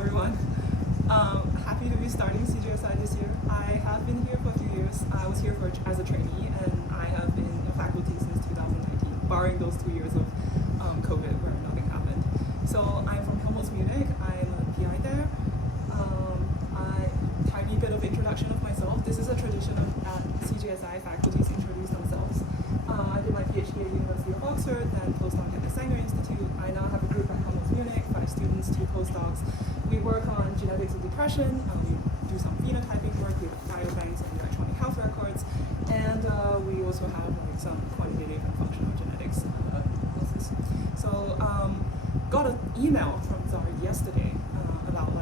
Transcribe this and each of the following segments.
everyone. Happy to be starting CGSI this year. I have been here for a few years. I was here as a trainee, and I have been a faculty since 2019, barring those 2 years of COVID where nothing happened. So I'm from Munich. I'm a PI there. A tiny bit of introduction of myself. This is a tradition of CGSI faculties introduce themselves. I did my PhD at University of Oxford, then postdoc at the Sanger Institute. I now have a group at Munich, 5 students, 2 postdocs. We work on genetics of depression. We do some phenotyping work with biobanks and electronic health records, and we also have some quantitative and functional genetics analysis. So got an email from Zara yesterday about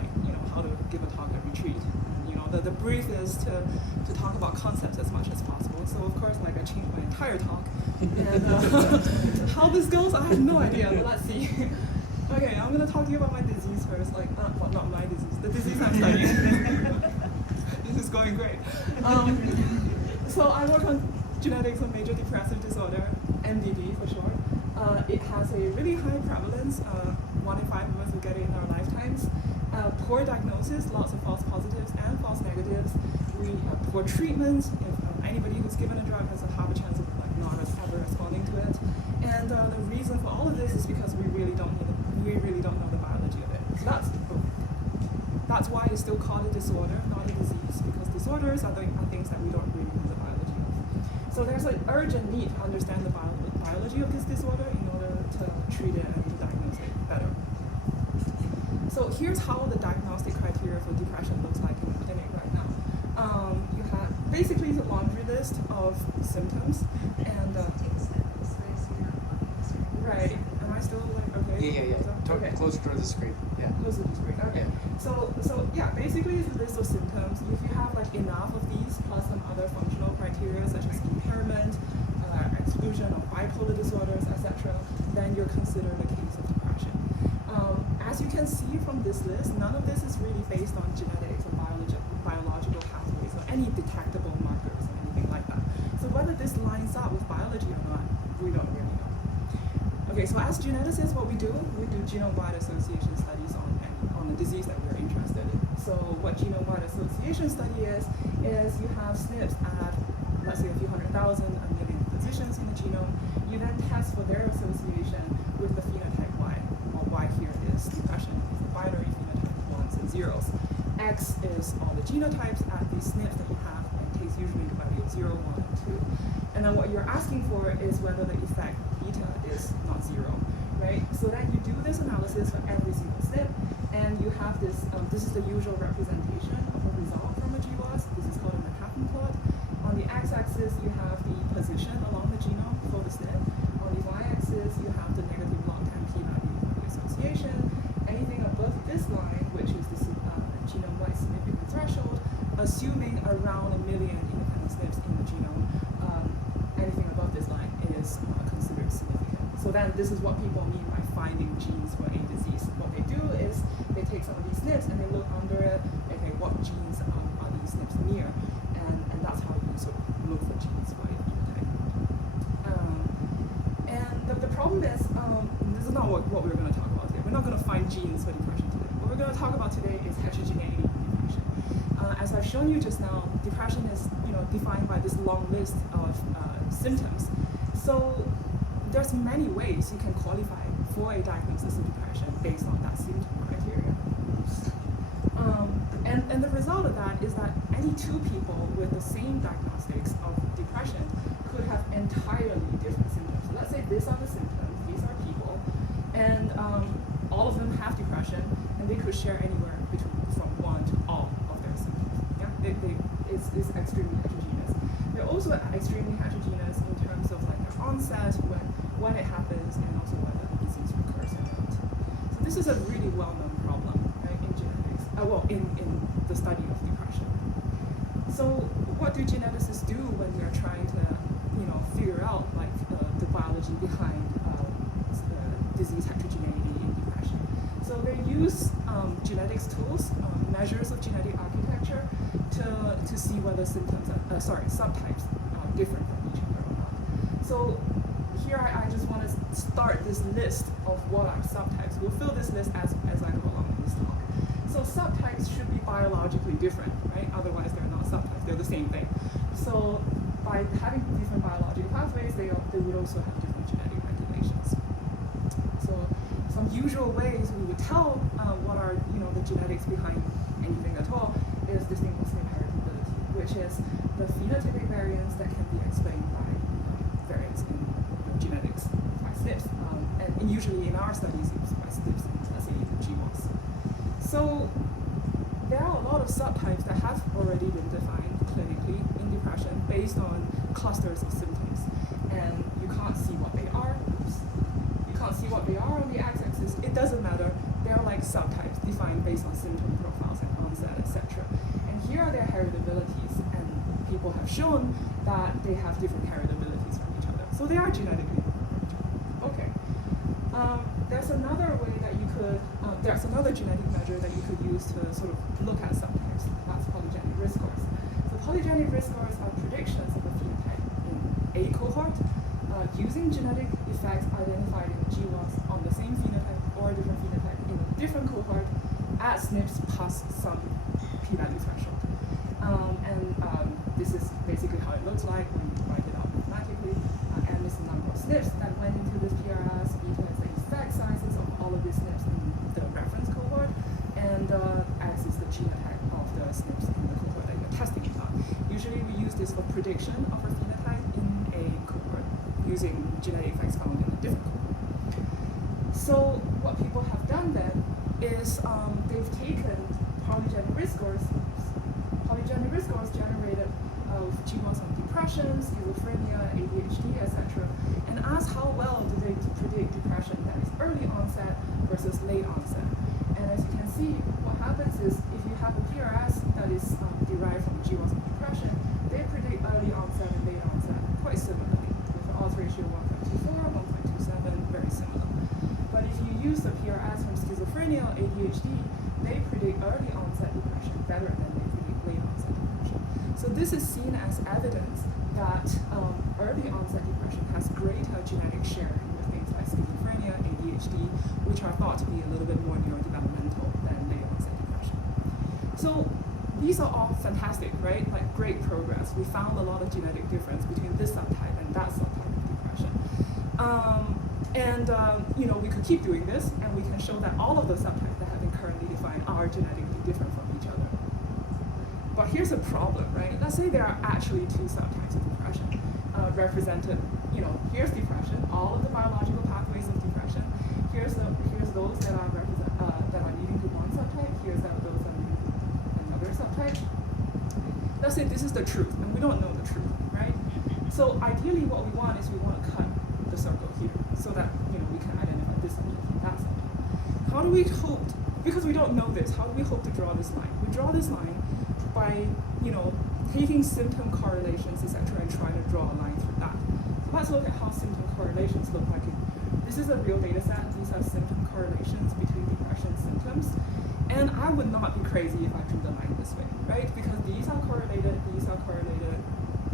how to give a talk at retreat. And, the brief is to talk about concepts as much as possible. So of course, I changed my entire talk. And how this goes, I have no idea. But let's see. Okay, I'm going to talk to you about my disease first. Well, not my disease, the disease I'm studying. This is going great. So I work on genetics of major depressive disorder, MDD for short. It has a really high prevalence. 1 in 5 of us will get it in our lifetimes. Poor diagnosis, lots of false positives and false negatives. We have poor treatments. If anybody who's given a drug has a half a chance of not ever responding to it. And the reason for all of this is because we really don't know the biology of it. So that's why it's still called a disorder, not a disease, because disorders are things that we don't really know the biology of. So there's an urgent need to understand the biology of this disorder in order to treat it and to diagnose it better. So here's how the diagnostic criteria for depression looks like in the clinic right now. You have basically the laundry list of symptoms, and right. Am I still okay? Yeah. Okay. Closer to the screen. Yeah. Closer to the screen. Okay. Yeah. So yeah, basically it's a list of symptoms. If you have enough of these plus some other functional criteria such as impairment, exclusion of bipolar disorders, etc., then you're considered a case of depression. As you can see from this list, none of this is really based on genetics or biological pathways or any detectable markers or anything like that. So whether this lines up with biology or not, we don't really know. Okay, so as geneticists, what we do genome-wide association studies on the disease that we're interested in. So what genome-wide association study is you have SNPs at, let's say, a few 100,000, a million positions in the genome. You then test for their association with the phenotype Y. Well, Y here is depression. It's a binary phenotype, 1s and 0s. X is all the genotypes at these SNPs that you have, and takes usually the value of 0, 1, and 2. And then what you're asking for is whether the effect beta is not 0, right? So then you do this analysis for every single SNP, and you have this, this is the usual representation of a result from a GWAS. This is called a Manhattan plot. On the x-axis, you have the position along the genome for the SNP. On the y-axis, you have the negative log-time p-value of the association. Anything above this line, which is the genome-wide significant threshold, assuming around 1 million independent SNPs in the genome, anything above this line is considered significant. So then this is what people mean by finding genes for a disease. What they do is they take some of these SNPs and they look under it, okay, what genes are these SNPs near? And that's how you sort of look for genes for a phenotype. And the problem is, this is not what we're going to talk about today. We're not going to find genes for depression today. What we're going to talk about today is heterogeneity in depression. As I've shown you just now, depression is defined by this long list of symptoms. So there's many ways you can qualify for a diagnosis of depression based on that symptom criteria. And the result of that is that any 2 people with the same diagnostics of depression could have entirely different symptoms. So let's say these are the symptoms, these are people, and all of them have depression, and they could share anywhere from 1 to all of their symptoms. Yeah, it's extremely heterogeneous. They're also extremely heterogeneous in terms of their onset, when it happens, and also whether the disease recurs or not. So this is a really well-known problem, right, in genetics. In the study of depression. So what do geneticists do when they're trying to, figure out the biology behind disease heterogeneity in depression? So they use genetics tools, measures of genetic architecture, to see whether subtypes are different from each other or not. So here I just want to start this list of what are subtypes. We'll fill this list as I go along in this talk. So biologically different, right? Otherwise, they're not subtypes, they're the same thing. So by having different biological pathways, they would also have different genetic regulations. So some usual ways we would tell what are the genetics behind anything at all is this thing called SNP heritability, which is the phenotypic variance that can be explained by variance in genetics by SNPs. And usually in our studies, it's by SNPs, let's say in GWAS. So there are a lot of subtypes that have already been defined clinically in depression based on clusters of symptoms. And you can't see what they are. You can't see what they are on the x-axis. It doesn't matter. They're like subtypes defined based on symptom profiles and onset, etc. And here are their heritabilities. And people have shown that they have different heritabilities from each other. So they are genetically different from each other. Okay. There's another way that you could, there's another genetic measure that you could use to sort of look at subtypes. That's polygenic risk scores. So polygenic risk scores are predictions of a phenotype in a cohort using genetic effects identified in the GWAS on the same phenotype or a different phenotype in a different cohort at SNPs past some p-value threshold. This is basically how it looks like when you write it out mathematically. And this is the number of SNPs that went into this PRS, beta is the effect sizes of all of these SNPs in the reference cohort, and X is the genotype of the SNPs in the cohort that you're testing it on. Usually we use this for prediction of a phenotype in a cohort using genetic effects found in a different cohort. So what people have done then is they've taken polygenic risk scores generated of GWAS on depression, schizophrenia, ADHD, etc., and asked how well do they predict depression that is early onset versus late onset. And as you can see, what happens is if you have a PRS that is derived from GWAS on depression, they predict early onset and late onset quite similarly, with an odds ratio 1.24, 1.27, very similar. But if you use the PRS from schizophrenia or ADHD, they predict early onset depression better than they predict late onset depression. So this is seen as evidence that early onset depression has greater genetic sharing with things like schizophrenia, ADHD, which are thought to be a little bit more neurodevelopmental than late onset depression. So these are all fantastic, right? Like great progress. We found a lot of genetic difference between this subtype and that subtype of depression. We could keep doing this, and we can show that all of the subtypes that have been currently defined are genetically different from each other. But here's a problem, right? Let's say there are actually two subtypes of depression represented. Here's depression, all of the biological pathways of depression. Here's those that are leading to one subtype. Here's those that are leading to another subtype. Let's say this is the truth, and we don't know the truth, right? So ideally, what we want is we want to cut the circle here, so that we can identify this subtype from that subtype. How do we hope? Because we don't know this, how do we hope to draw this line? We draw this line by taking symptom correlations, etc., and trying to draw a line through that. So let's look at how symptom correlations look like. This is a real data set. These are symptom correlations between depression symptoms. And I would not be crazy if I drew the line this way, right? Because these are correlated, these are correlated.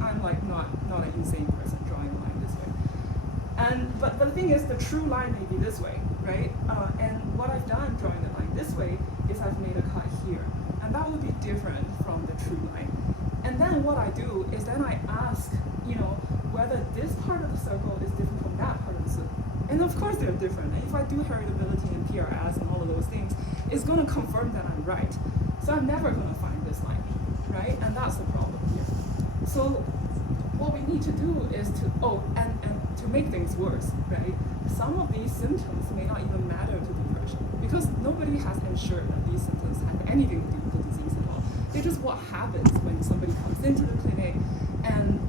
I'm like not an insane person drawing a line this way. But the thing is, the true line may be this way, right? And what I've done drawing the line this way is I've made a cut here. And that would be different from the true line. And then what I do is then I ask, whether this part of the circle is different from that part of the circle. And of course they're different. And if I do heritability and PRS and all of those things, it's going to confirm that I'm right. So I'm never going to find this line, right? And that's the problem here. So what we need to do is to make things worse, right? Some of these symptoms may not even matter to depression because nobody has ensured that these symptoms have anything to do with the disease at all. They're just what happens when somebody comes into the clinic and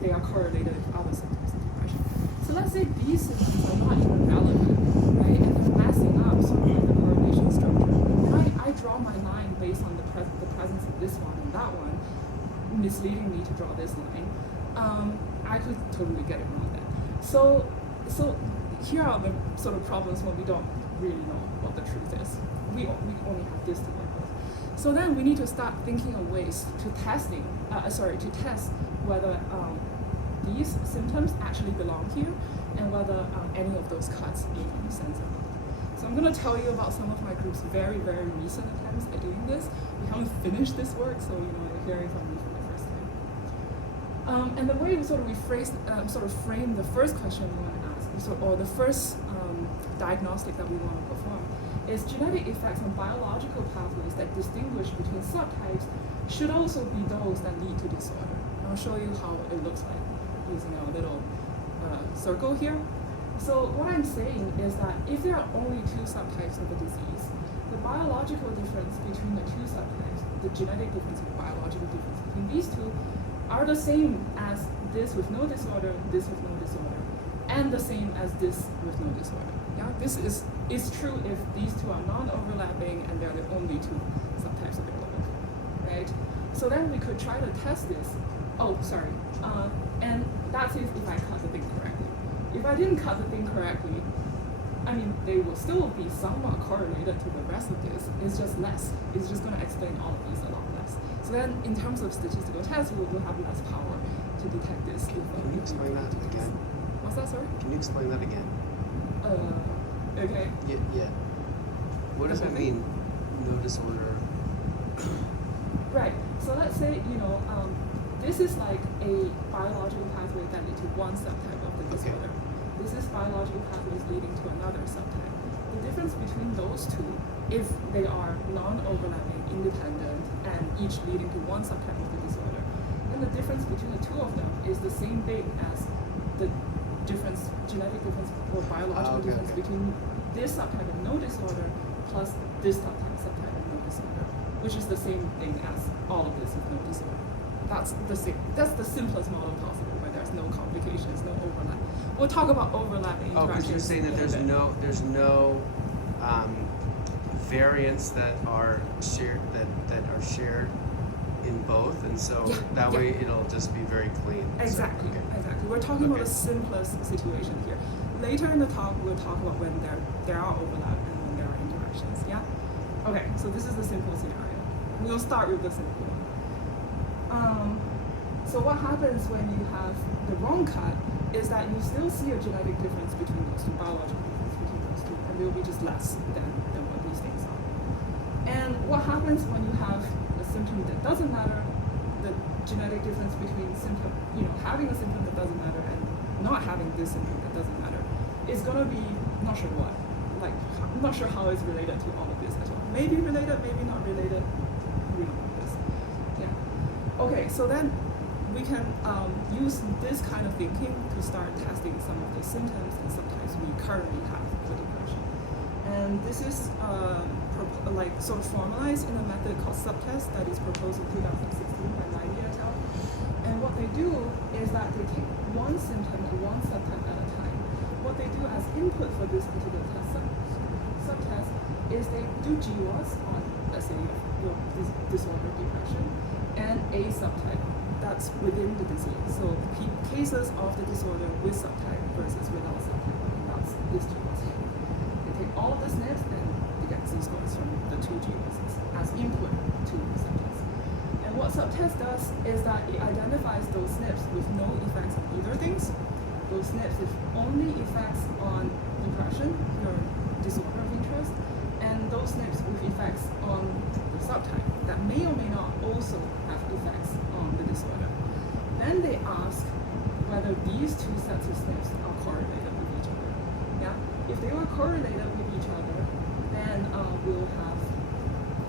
they are correlated with other symptoms of depression. So let's say these symptoms are not even relevant, right? And they're messing up sort of like the correlation structure. And I draw my line based on the presence of this one and that one, misleading me to draw this line. I could totally get it wrong then. So here are the sort of problems when we don't really know what the truth is. We only have this to work with. So then we need to start thinking of ways to test whether these symptoms actually belong here and whether any of those cuts make any sense or not. So I'm going to tell you about some of my group's very, very recent attempts at doing this. We haven't finished this work, so you're hearing from me for the first time. And the way we sort of frame the first question we want to ask, or the first diagnostic that we want to perform, is genetic effects on biological pathways that distinguish between subtypes should also be those that lead to disorder. And I'll show you how it looks like using our little circle here. So what I'm saying is that if there are only two subtypes of a disease, the biological difference between the two subtypes, the genetic difference and biological difference between these two, are the same as this with no disorder, this with no disorder, and the same as this with no disorder. Yeah, this is true if these two are non-overlapping and they're the only two subtypes available, right? So then we could try to test this. And that's if I cut the thing correctly. If I didn't cut the thing correctly, I mean, they will still be somewhat correlated to the rest of this. It's just less. It's just going to explain all of these a lot less. So then, in terms of statistical tests, we'll have less power to detect this. Can you explain that again? What's that, sorry? Can you explain that again? Okay. Yeah. What does it mean, no disorder? Right. So let's say, this is like a biological pathway that leads to one subtype of the disorder. Okay. This is biological pathways leading to another subtype. The difference between those two, if they are non-overlapping, independent, and each leading to one subtype of the disorder, then the difference between the two of them is the same thing as the difference, genetic difference or biological difference between this subtype of no disorder plus this subtype of no disorder, which is the same thing as all of this with no disorder. That's the simplest model possible, where there's no complications, no overlap. We'll talk about overlapping interactions. Because you're saying that there's no variants that are shared in both, and so way it'll just be very clean. Exactly. We're talking about the simplest situation here. Later in the talk, we'll talk about when there are overlap and when there are interactions. Yeah. Okay. So this is the simple scenario. We'll start with the simple one. So what happens when you have the wrong cut is that you still see a genetic difference between those two, biological difference between those two, and they will be just less than what these things are. And what happens when you have a symptom that doesn't matter, the genetic difference between having a symptom that doesn't matter and not having this symptom that doesn't matter is gonna be not sure what. Like, I'm not sure how it's related to all of this as well. Maybe related, maybe not related. We don't know this. Yeah. Okay, so then we can use this kind of thinking to start testing some of the symptoms and subtypes we currently have for depression. And this is sort of formalized in a method called subtest that is proposed in 2016 by Liley et al. And what they do is that they take one symptom and one subtype at a time. What they do as input for this particular subtest is they do GWAS on, let's say, your disorder, depression, and a subtype that's within the disease. So cases of the disorder with subtype versus without subtype. And that's this GWAS here. They take all of the SNPs and they get z-scores from the two GWASs as input to the subtest. And what subtest does is that it identifies those SNPs with no effects on either things. Those SNPs with only effects on depression, your disorder of interest, and those SNPs with effects on the subtype that may or may not also have effects on the disorder. Then they ask whether these two sets of SNPs are correlated with each other. Yeah? If they were correlated with each other, then we'll have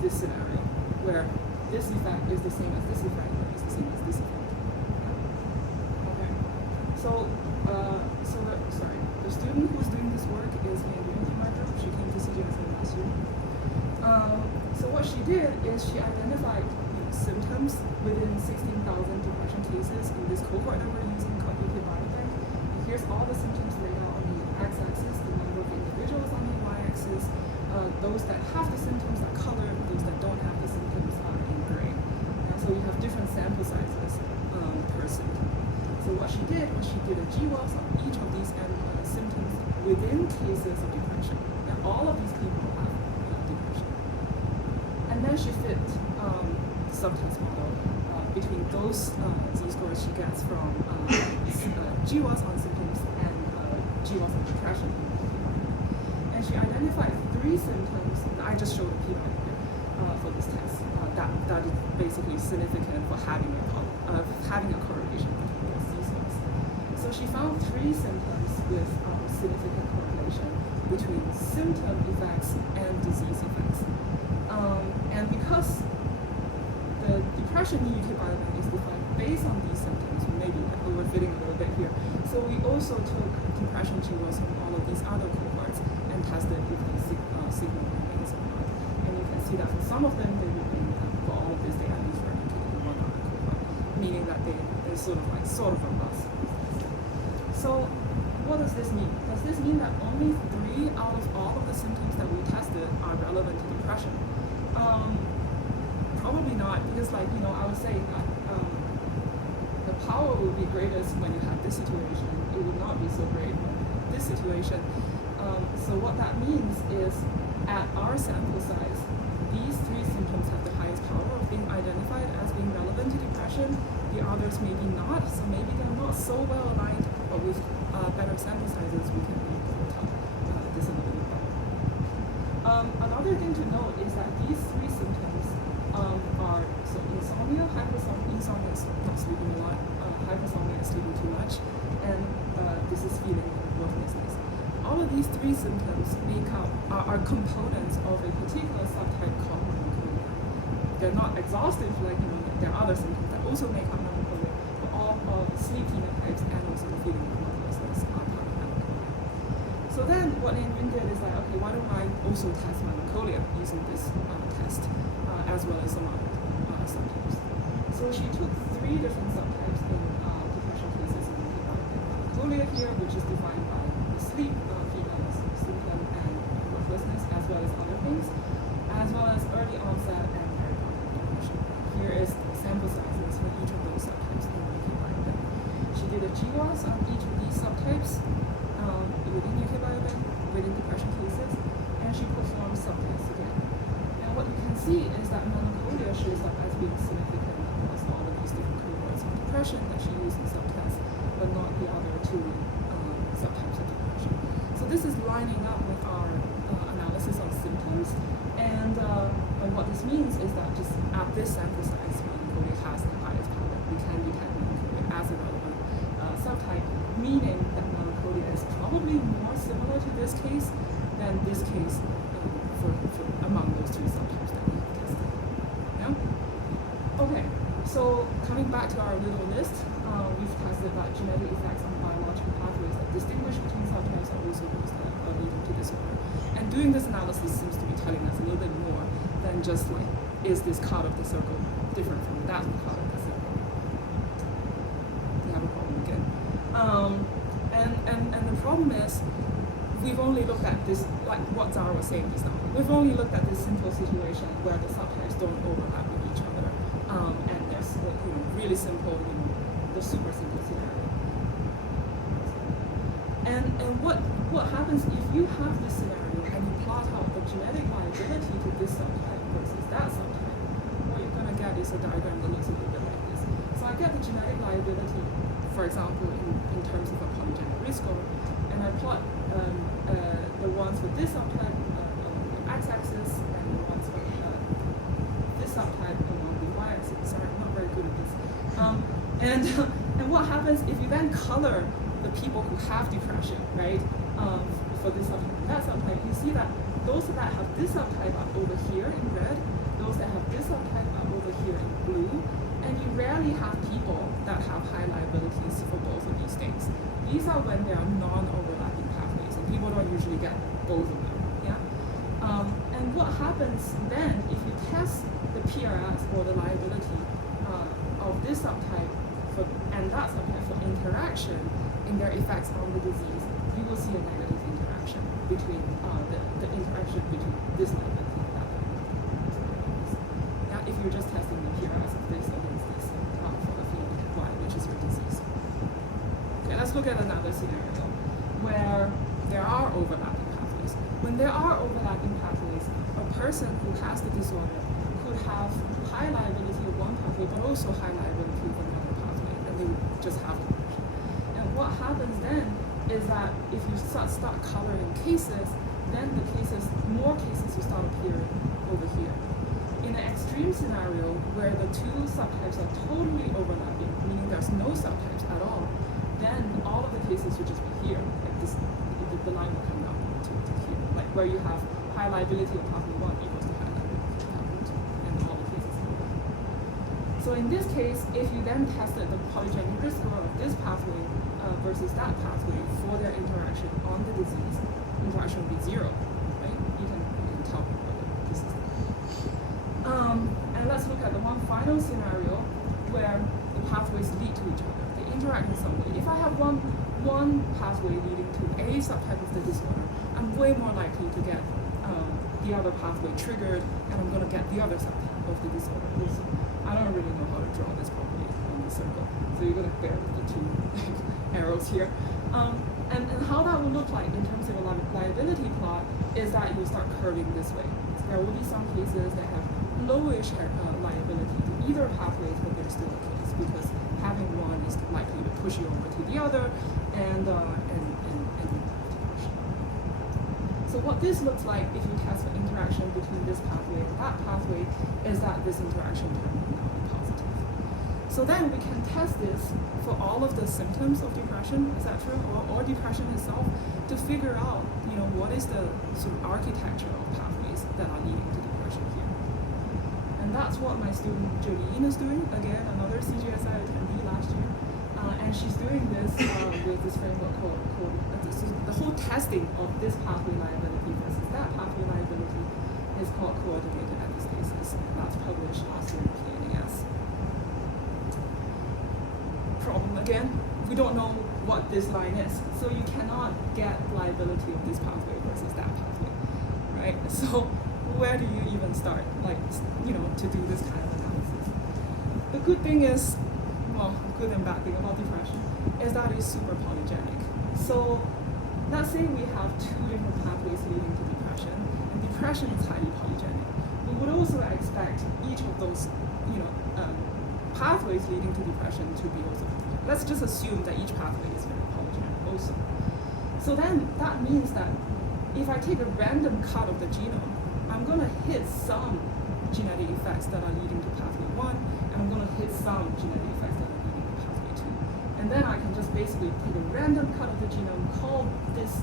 this scenario where this effect is the same as this effect, or is the same as this effect. Yeah? Okay. So the student who's doing this work is Liley from my group. She came to CGSI last year. So what she did is she identified symptoms within 16,000 depression cases in this cohort that we're using called UK Biobank. And here's all the symptoms laid out on the x-axis, the number of individuals on the y-axis. Those that have the symptoms are colored, those that don't have the symptoms are in gray. And so you have different sample sizes per symptom. So what she did was she did a GWAS on each of these symptoms within cases of depression. And all of these people have depression. And then she fit subtest model between those z-scores she gets from GWAS on symptoms and GWAS on depression. And and she identified 3 symptoms. I just showed a p-value here for this test. That is basically significant for having a correlation between those seasons. So she found 3 symptoms with significant correlation between symptom effects and disease effects. And because the depression in UK biobank is defined based on these symptoms, maybe overfitting a little bit here. So we also took depression GWAS from all of these other cohorts and tested if these signal remains or not. And you can see that for some of them they remain, for all of this they at least replicated in one other cohort, meaning that they're sort of robust. So what does this mean? Does this mean that only 3 out of all of the symptoms that we tested are relevant to depression? Probably not, because I would say that the power would be greatest when you have this situation. It would not be so great when you have this situation. So what that means is, at our sample size, these 3 symptoms have the highest power of being identified as being relevant to depression. The others maybe not, so maybe they're not so well aligned, but with better sample sizes, we can be able to tell this a little bit better. Another thing to note is that these 3 symptoms are insomnia, insomnia is not sleeping a lot, hypersomnia is sleeping too much, and this is feeling worthlessness. All of these 3 symptoms are components of a particular subtype called melancholia. They're not exhaustive, there are other symptoms that also make up melancholia, but all of sleep phenotypes and also the feeling of worthlessness are part of melancholia. So then what Nguyen did is okay, why don't I also test melancholia using this test, as well as some other subtypes. So she took 3 different subtypes in depression cases in melancholia here, which is defined by the sleep symptom and worthlessness, as well as other things, as well as early onset and peripartum depression. Here is the sample sizes for each of those subtypes in UK biobank. She did a GWAS on each of these subtypes within UK biobank, within depression cases, and she performed subtests again. And what you can see is that melancholia shows up as being significant across all of these different cohorts of depression that she used in subtests, but not the other 2 subtypes of depression. So this is lining up with our analysis of symptoms, and what this means is that just at this sample size, melancholia has the highest power. We can detect melancholia as a relevant subtype, meaning that melancholia is probably more similar to this case than this case for among those 2 subtypes that we have tested. Yeah? Okay, so coming back to our little list, we've tested that genetic effects on biological pathways that distinguish between subtypes and also those that are leading to disorder. And doing this analysis seems to be telling us a little bit more than just is this card of the circle different from that card of the circle? We have a problem again. And the problem is, we've only looked at this, like what Zara was saying just now. We've only looked at this simple situation where the subtypes don't overlap with each other, and there's really simple, the super simple scenario. And what happens if you have this scenario and you plot out the genetic liability to this subtype versus that subtype? What you're going to get is a diagram that looks a little bit like this. So I get the genetic liability, for example, in terms of a polygenic risk score, and I plot the ones for this subtype along the x-axis and the ones for this subtype along the y-axis. Sorry, I'm not very good at this. And what happens if you then color the people who have depression, right? For this subtype and that subtype, you see that those that have this subtype are over here in red, those that have this subtype are over here in blue, and you rarely have people that have high liabilities for both of these things. These are when there are non-overlapping pathways, and people don't usually get both of them. Yeah. And what happens then if you test the PRS or the liability of this subtype and that subtype for interaction in their effects on the disease, you will see a negative interaction between the interaction between this liability and that liability. Now, if you're just testing the PRS of this against this for the phenotype Y, which is your disease. Okay, let's look at another scenario where there are overlapping pathways. When there are overlapping pathways, a person who has the disorder could have high liability of one pathway, but also high liability of another pathway, and they would just have depression. And what happens then is that if you start coloring cases, then more cases will start appearing over here. In an extreme scenario where the two subtypes are totally overlapping, meaning there's no subtypes at all, then all of the cases will just be here. Like this, the line will come down to here, like where you have high liability of pathway 1 equals to high liability of pathway 2, and all the cases will go. So in this case, if you then tested the polygenic risk score of this pathway versus that pathway for their interaction on the disease, interaction will be 0, right? You can tell whether this is. And let's look at the one final scenario where the pathways lead to each other. They interact in some way. If I have one pathway leading to a subtype of the disorder, I'm way more likely to get the other pathway triggered, and I'm going to get the other subtype of the disorder. I don't really know how to draw this properly on the circle, so you're going to bear with the two arrows here. And how that will look like in terms of a liability plot is that you will start curving this way. So there will be some cases that have lowish liability to either pathways, but they're still a case because having one is likely to push you over to the other and so what this looks like if you test for interaction between this pathway and that pathway is that this interaction term will now be positive. So then we can test this for all of the symptoms of depression, etc., or depression itself, to figure out, what is the sort of architecture of pathways that are leading to depression here. And that's what my student Jolene is doing, again, another CGSI attendee last year. And she's doing this with this framework called the whole testing of this pathway liability versus that pathway liability is called coordinated epistasis. That's published last year in PNAS. Problem again, we don't know what this line is, so you cannot get liability of this pathway versus that pathway, right? So where do you even start, to do this kind of analysis? The good thing is, good and bad thing about depression is that it's super polygenic. So let's say we have two different pathways leading to depression, and depression is highly polygenic. We would also expect each of those, pathways leading to depression to be also polygenic. Let's just assume that each pathway is very polygenic also. So then that means that if I take a random cut of the genome, I'm going to hit some genetic effects that are leading to pathway 1, and I'm going to hit some genetic effects that are leading to pathway 2. And then I can just basically take a random cut of the genome, call this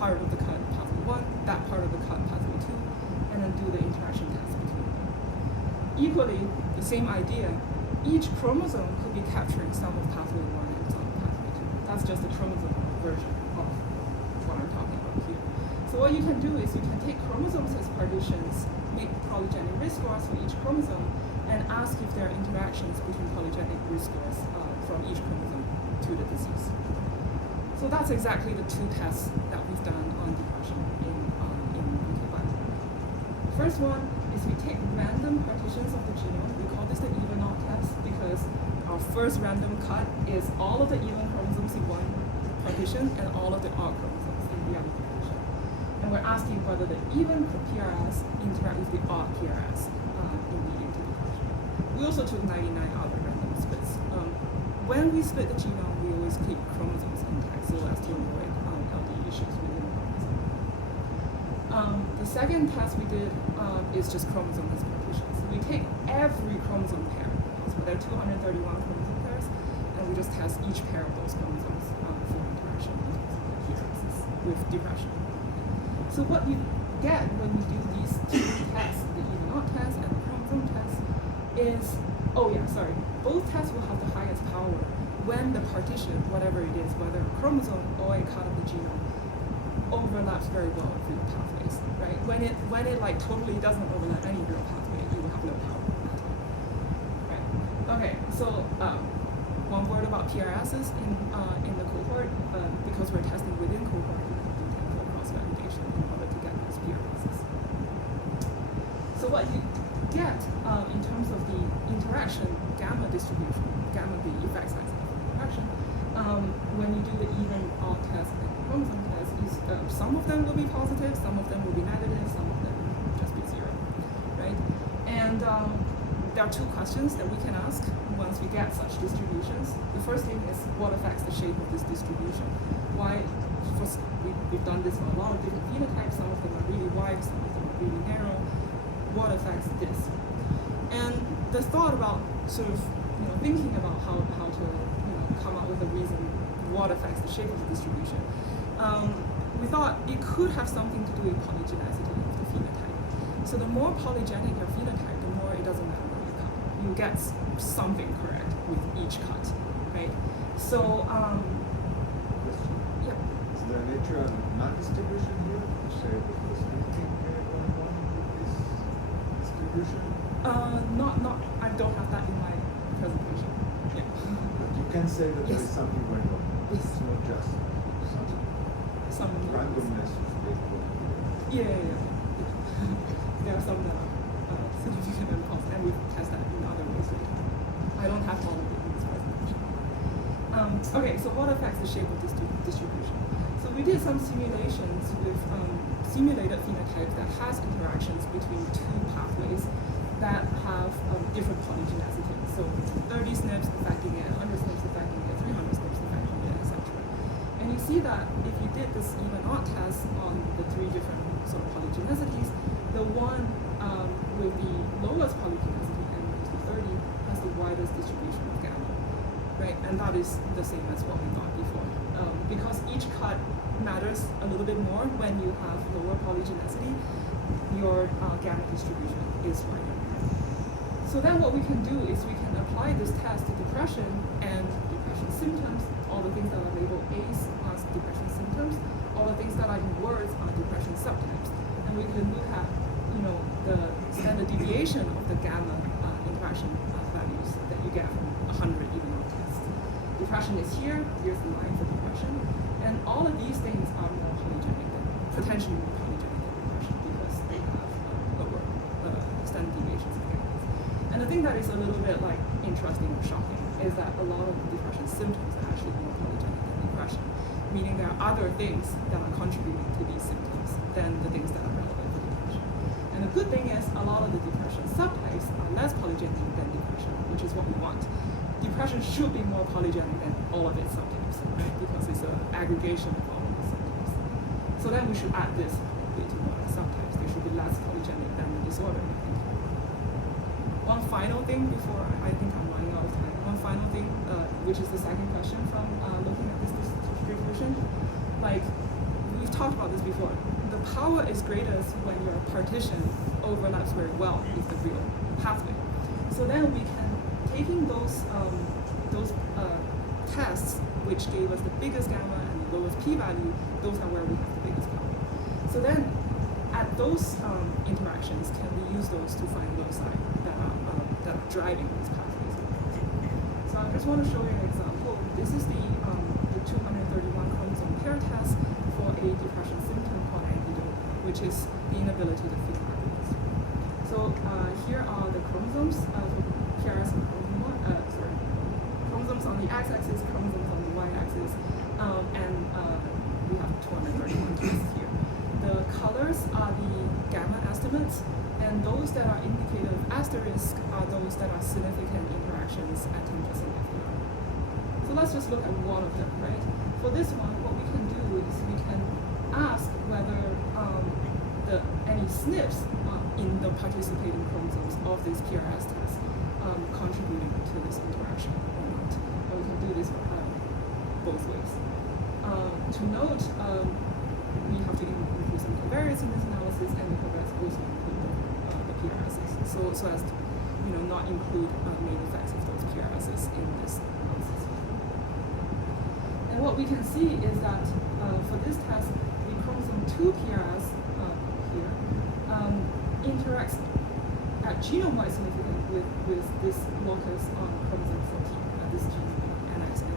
part of the cut pathway 1, that part of the cut pathway 2, and then do the interaction test between them. Equally, the same idea, each chromosome could be capturing some of pathway 1 and some of pathway 2. That's just the chromosome version of what I'm talking about here. So what you can do is you can take chromosomes as partitions, make polygenic risk scores for each chromosome, and ask if there are interactions between polygenic risk scores from each chromosome to the disease. So that's exactly the two tests that we've done on depression in UK Biotech. First one is we take random partitions of the genome. We call this the even odd test because our first random cut is all of the even chromosomes in one partition and all of the odd chromosomes in the other partition. And we're asking whether the even PRS interact with the odd PRS in leading to depression. We also took 99 other random splits. When we split the genome, we always keep chromosomes intact so as to avoid LD issues within the chromosome. The second test we did is just chromosome as partitions. We take every chromosome pair, so there are 231 chromosome pairs, and we just test each pair of those chromosomes for interaction with depression. So what you get when you do these two tests, the even odd test and the chromosome test, is, both tests will have the highest power when the partition, whatever it is, whether a chromosome or a cut of the genome, overlaps very well with the pathways, right? When it like totally doesn't overlap any real pathway, you will have no power at all, right? Okay, so one word about PRSs in the cohort, because we're testing within cohort, we have to do temporal cross-validation in order to get those PRSs. So what you get in terms of the interaction gamma distribution, gamma the effect size of interaction, when you do the even odd test and chromosome test, is some of them will be positive, some of them will be negative, some of them will just be 0, right? And there are two questions that we can ask once we get such distributions. The first thing is what affects the shape of this distribution? Why we've done this for a lot of different phenotypes. Some of them are really wide, some of them are really narrow. What affects this? And the thought about sort of thinking about how to come up with a reason what affects the shape of the distribution. We thought it could have something to do with polygenicity of the phenotype. So the more polygenic your phenotype, the more it doesn't matter where you cut. You get something correct with each cut, right? So, yeah. Is there a nature and non-distribution here? Say that there's anything going on with this distribution? I don't have that in my presentation. Yeah. But you can say that there is something going on. Yes. It's not just some randomness of the Yeah. There are some that are significant and false, and we test that in other ways later. I don't have all of it in this presentation. Okay, so what affects the shape of this distribution? So we did some simulations with simulated phenotypes that has interactions between two pathways that have different polygenicity. So 30 SNPs affecting it, 100 SNPs affecting it, 300 SNPs affecting it, etc. And you see that if you did this even odd test on the three different sort of polygenicities, the one with the lowest polygenicity, N-30, has the widest distribution of gamma, right? And that is the same as what we thought before. Because each cut matters a little bit more when you have lower polygenicity, your gamma distribution is wider. So then what we can do is we can apply this test to depression and depression symptoms, all the things that are labeled A's as depression symptoms, all the things that are in words are depression subtypes. And we can look at the standard deviation of the gamma interaction values that you get from 100 even odd tests. Depression is here, here's the line for depression. And all of these things are more polygenic potentially more polygenic than depression because they have lower standard deviations of gammas. And the thing that is a little bit interesting or shocking is that a lot of depression symptoms are actually more polygenic than depression, meaning there are other things that are contributing to these symptoms than the things that are relevant for depression. And the good thing is a lot of the depression subtypes are less polygenic than depression, which is what we want. Depression should be more polygenic than all of its subtypes, right? Because it's an aggregation of all of the subtypes. So then we should add this to one of the subtypes. They should be less polygenic than the disorder, I think. One final thing before I think I'm running out of time. One final thing, which is the second question from looking at this distribution. We've talked about this before. The power is greatest when your partition overlaps very well with the real pathway. So then we can, taking those tests which gave us the biggest gamma and the lowest p-value, those are where we have the biggest power. So then at those interactions, can we use those to find loci that are driving these pathways? So I just want to show you an example. This is the 231 chromosome pair test for a depression symptom called anhedonia, which is the inability to feel happiness. So here are the chromosomes for PRS and chromosomes on the x-axis, chromosomes on the y-axis, and we have 231 cases here. The colors are the gamma estimates, and those that are indicated with asterisk are those that are significant interactions at 10% FER. So let's just look at one of them, right? For this one, what we can do is we can ask whether any SNPs in the participating chromosomes of this PRS test contributing to this interaction or not. And we can do this both ways. To note, we have to include some covariates in this analysis, and the covariates also include the PRSs, so as to not include main effects of those PRSs in this analysis. And what we can see is that for this test, the chromosome 2 PRS here interacts at genome-wide significant with this locus on chromosome 14, this gene NXN.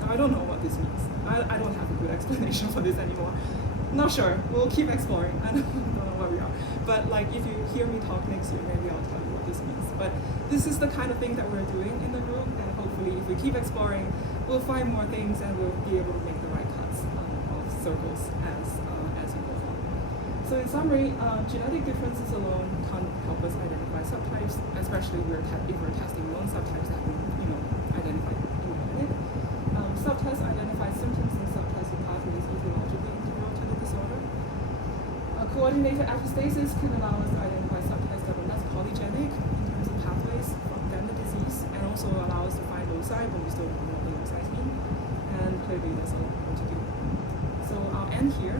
Now I don't know what this means. I don't have a good explanation for this anymore. Not sure. We'll keep exploring. I don't know where we are. But if you hear me talk next year, maybe I'll tell you what this means. But this is the kind of thing that we're doing in the group, and hopefully if we keep exploring, we'll find more things and we'll be able to make the right cuts of circles as we go on. So in summary, genetic differences alone can't help us identify subtypes, especially if we're testing non-subtypes that we identify in a minute. Subtests identify symptoms and subtests of pathway ethologically integral to the disorder. Coordinated epistasis can allow us to identify subtypes that are less polygenic in terms of pathways than the disease, and also allow us to find loci, but we still don't know what the loci mean. And clearly there's a lot more to do. So I'll end here.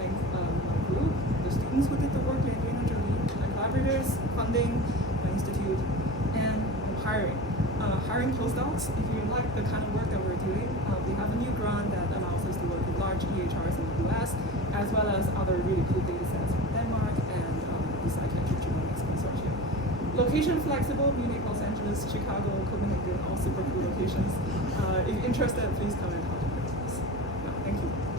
Thank my group, the students who did the work, Liley and Jolie, my collaborators, funding, my institute, and hiring. Hiring postdocs. If you like the kind of work that we're doing, we have a new grant that allows us to work with large EHRs in the US, as well as other really cool data sets from Denmark and the Psychiatric Genomics Consortium. Location flexible, Munich, Los Angeles, Chicago, Copenhagen, all super cool locations. If you're interested, please come and talk to us. Thank you.